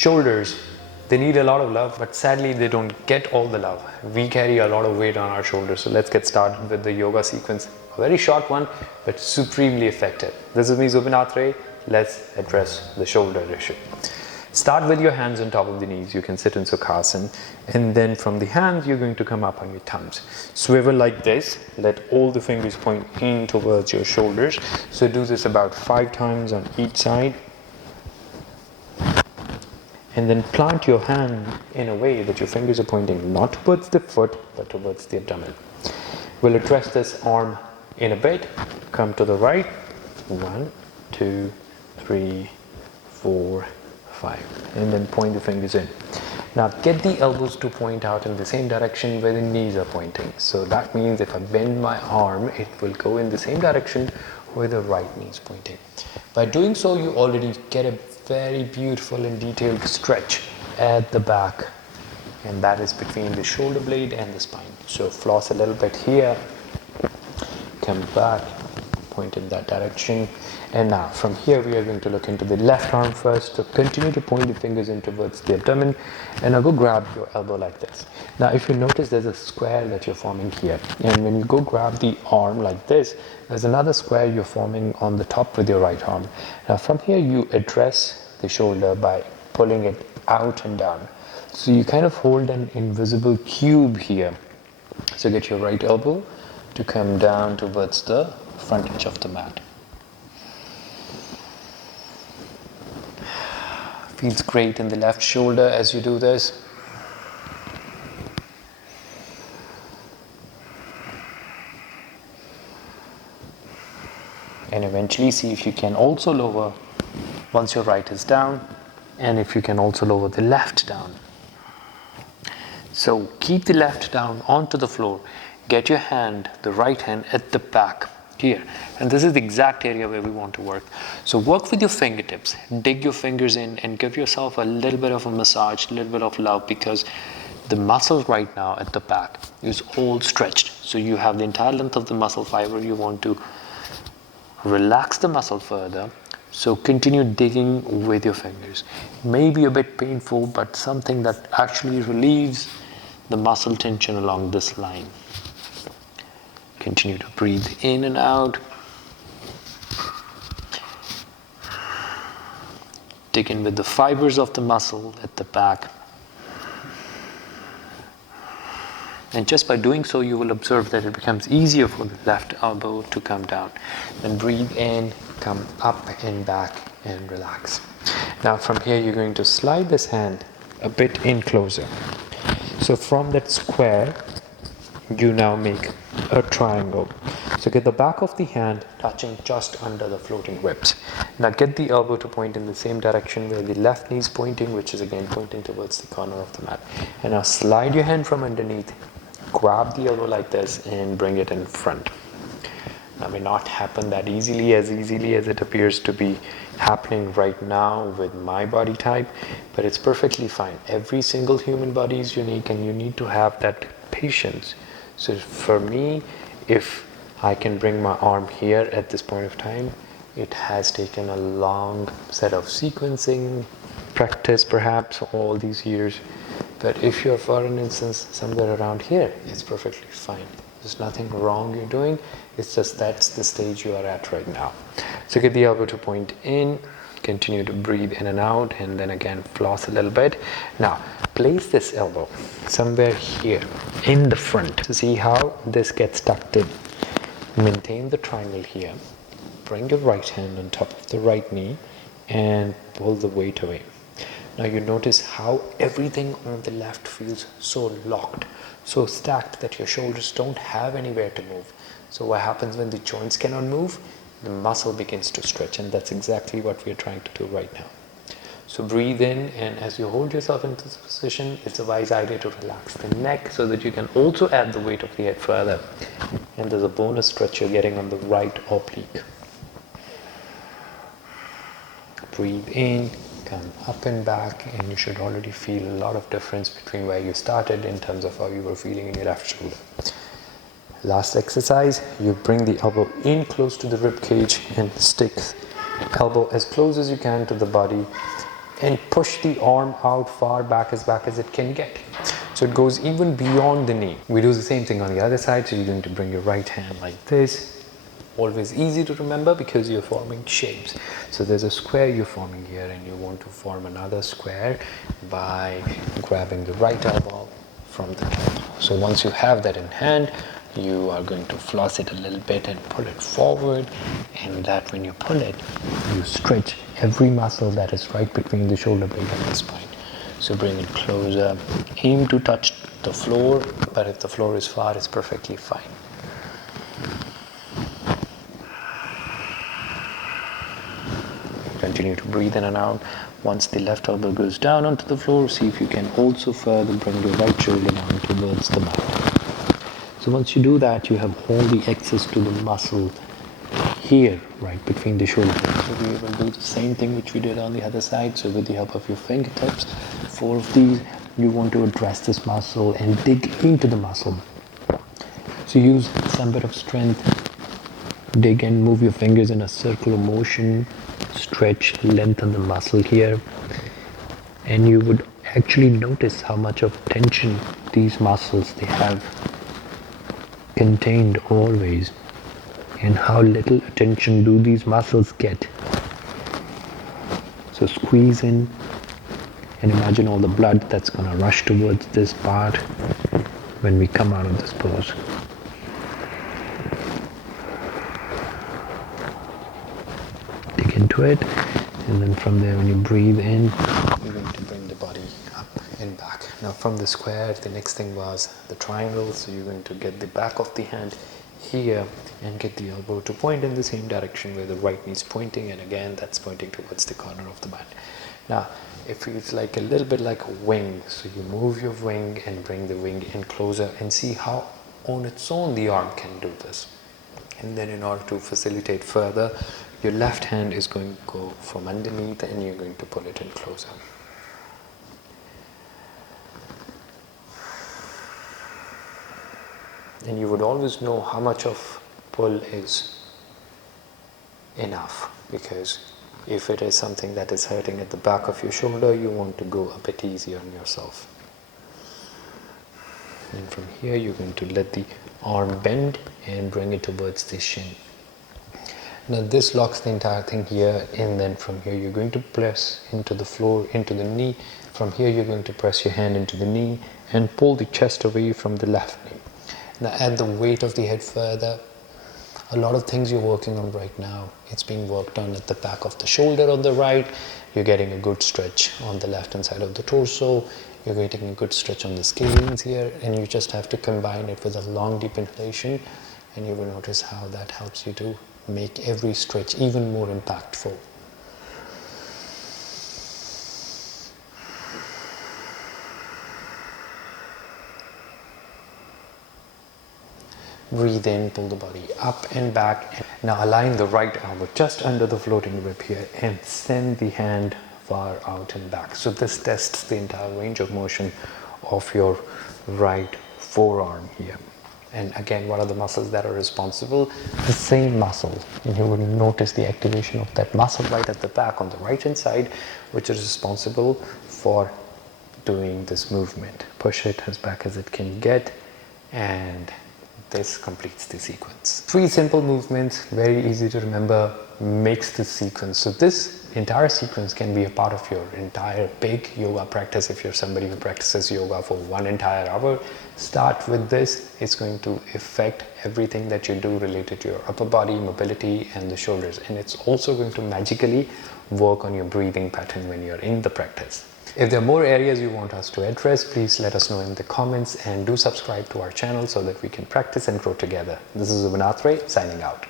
Shoulders, they need a lot of love, but sadly they don't get all the love. We carry a lot of weight on our shoulders. So let's get started with the yoga sequence. A very short one, but supremely effective. This is me, Zubin Atre. Let's address the shoulder issue. Start with your hands on top of the knees. You can sit in Sukhasana, and then from the hands you're going to come up on your thumbs. Swivel like this. Let all the fingers point in towards your shoulders. So do this about 5 times on each side. And then plant your hand in a way that your fingers are pointing not towards the foot but towards the abdomen. We'll address this arm in a bit. Come to the right. 1, 2, 3, 4, 5. And then point the fingers in. Now get the elbows to point out in the same direction where the knees are pointing. So that means if I bend my arm, it will go in the same direction where the right knee is pointing. By doing so, you already get a very beautiful and detailed stretch at the back, and that is between the shoulder blade and the spine. So floss a little bit here, come back, point in that direction. And now from here we are going to look into the left arm first. So continue to point the fingers in towards the abdomen, and now go grab your elbow like this. Now if you notice, there's a square that you're forming here, and when you go grab the arm like this, there's another square you're forming on the top with your right arm. Now from here you address the shoulder by pulling it out and down. So you kind of hold an invisible cube here. So get your right elbow to come down towards the front edge of the mat. Feels great in the left shoulder as you do this. And eventually see if you can also lower once your right is down, and if you can also lower the left down. So keep the left down onto the floor. Get your hand, the right hand, at the back here, and this is the exact area where we want to work. So work with your fingertips, dig your fingers in, and give yourself a little bit of a massage, a little bit of love, because the muscle right now at the back is all stretched. So you have the entire length of the muscle fiber. You want to relax the muscle further. So continue digging with your fingers. It may be a bit painful, but something that actually relieves the muscle tension along this line. Continue to breathe in and out. Dig in with the fibers of the muscle at the back. And just by doing so, you will observe that it becomes easier for the left elbow to come down. Then breathe in, come up and back, and relax. Now from here, you're going to slide this hand a bit in closer. So from that square, you now make a triangle. So get the back of the hand touching just under the floating ribs. Now get the elbow to point in the same direction where the left knee is pointing, which is again pointing towards the corner of the mat. And now slide your hand from underneath, grab the elbow like this, and bring it in front. Now, may not happen that easily as it appears to be happening right now with my body type, but it's perfectly fine. Every single human body is unique, and you need to have that patience. So for me, if I can bring my arm here at this point of time, it has taken a long set of sequencing practice, perhaps all these years. But if you're, for an instance, somewhere around here, it's perfectly fine. There's nothing wrong you're doing. It's just that's the stage you are at right now. So get the elbow to point in, continue to breathe in and out, and then again floss a little bit. Now place this elbow somewhere here in the front to see how this gets tucked in. Maintain the triangle here. Bring your right hand on top of the right knee and pull the weight away. Now you notice how everything on the left feels so locked, so stacked that your shoulders don't have anywhere to move. So what happens when the joints cannot move? The muscle begins to stretch, and that's exactly what we are trying to do right now. So breathe in, and as you hold yourself into this position, it's a wise idea to relax the neck so that you can also add the weight of the head further. And there's a bonus stretch you're getting on the right oblique. Breathe in, come up and back, and you should already feel a lot of difference between where you started in terms of how you were feeling in your left shoulder. Last exercise, you bring the elbow in close to the rib cage and stick elbow as close as you can to the body, and push the arm out far back as it can get. So it goes even beyond the knee. We do the same thing on the other side. So you're going to bring your right hand like this. Always easy to remember because you're forming shapes. So there's a square you're forming here, and you want to form another square by grabbing the right elbow from the top. So once you have that in hand, you are going to floss it a little bit and pull it forward, and that when you pull it, you stretch every muscle that is right between the shoulder blade and the spine. So bring it closer. Aim to touch the floor, but if the floor is far, it's perfectly fine. Continue to breathe in and out. Once the left elbow goes down onto the floor, see if you can also further bring your right shoulder down towards the mat. So once you do that, you have all the access to the muscle here, right between the shoulder blades. So we will do the same thing which we did on the other side. So with the help of your fingertips, 4 of these, you want to address this muscle and dig into the muscle. So use some bit of strength, dig and move your fingers in a circular motion, stretch, lengthen the muscle here, and you would actually notice how much of tension these muscles they have contained always, and how little attention do these muscles get. So squeeze in and imagine all the blood that's going to rush towards this part when we come out of this pose. Dig into it, and then from there when you breathe in, you're going to bring the body up and back. Now from the square, the next thing was the triangle. So you're going to get the back of the hand here and get the elbow to point in the same direction where the right knee is pointing, and again that's pointing towards the corner of the mat. Now it feels like a little bit like a wing, so you move your wing and bring the wing in closer and see how on its own the arm can do this. And then in order to facilitate further, your left hand is going to go from underneath and you're going to pull it in closer. And you would always know how much of pull is enough, because if it is something that is hurting at the back of your shoulder, you want to go a bit easier on yourself. And from here you're going to let the arm bend and bring it towards the shin. Now this locks the entire thing here, and then from here you're going to press into the floor, into the knee. From here you're going to press your hand into the knee and pull the chest away from the left knee. Now add the weight of the head further. A lot of things you're working on right now, it's being worked on at the back of the shoulder on the right. You're getting a good stretch on the left hand side of the torso. You're getting a good stretch on the scalenes here, and you just have to combine it with a long deep inhalation, and you will notice how that helps you to make every stretch even more impactful. Breathe in, pull the body up and back. Now align the right elbow just under the floating rib here and send the hand far out and back. So this tests the entire range of motion of your right forearm here. And again, what are the muscles that are responsible? The same muscle. And you will notice the activation of that muscle right at the back on the right hand side, which is responsible for doing this movement. Push it as back as it can get, and this completes the sequence. 3 simple movements, very easy to remember, makes the sequence. So this entire sequence can be a part of your entire big yoga practice. If you're somebody who practices yoga for 1 entire hour, start with this. It's going to affect everything that you do related to your upper body, mobility, and the shoulders. And it's also going to magically work on your breathing pattern when you're in the practice. If there are more areas you want us to address, please let us know in the comments, and do subscribe to our channel so that we can practice and grow together. This is Vinatre signing out.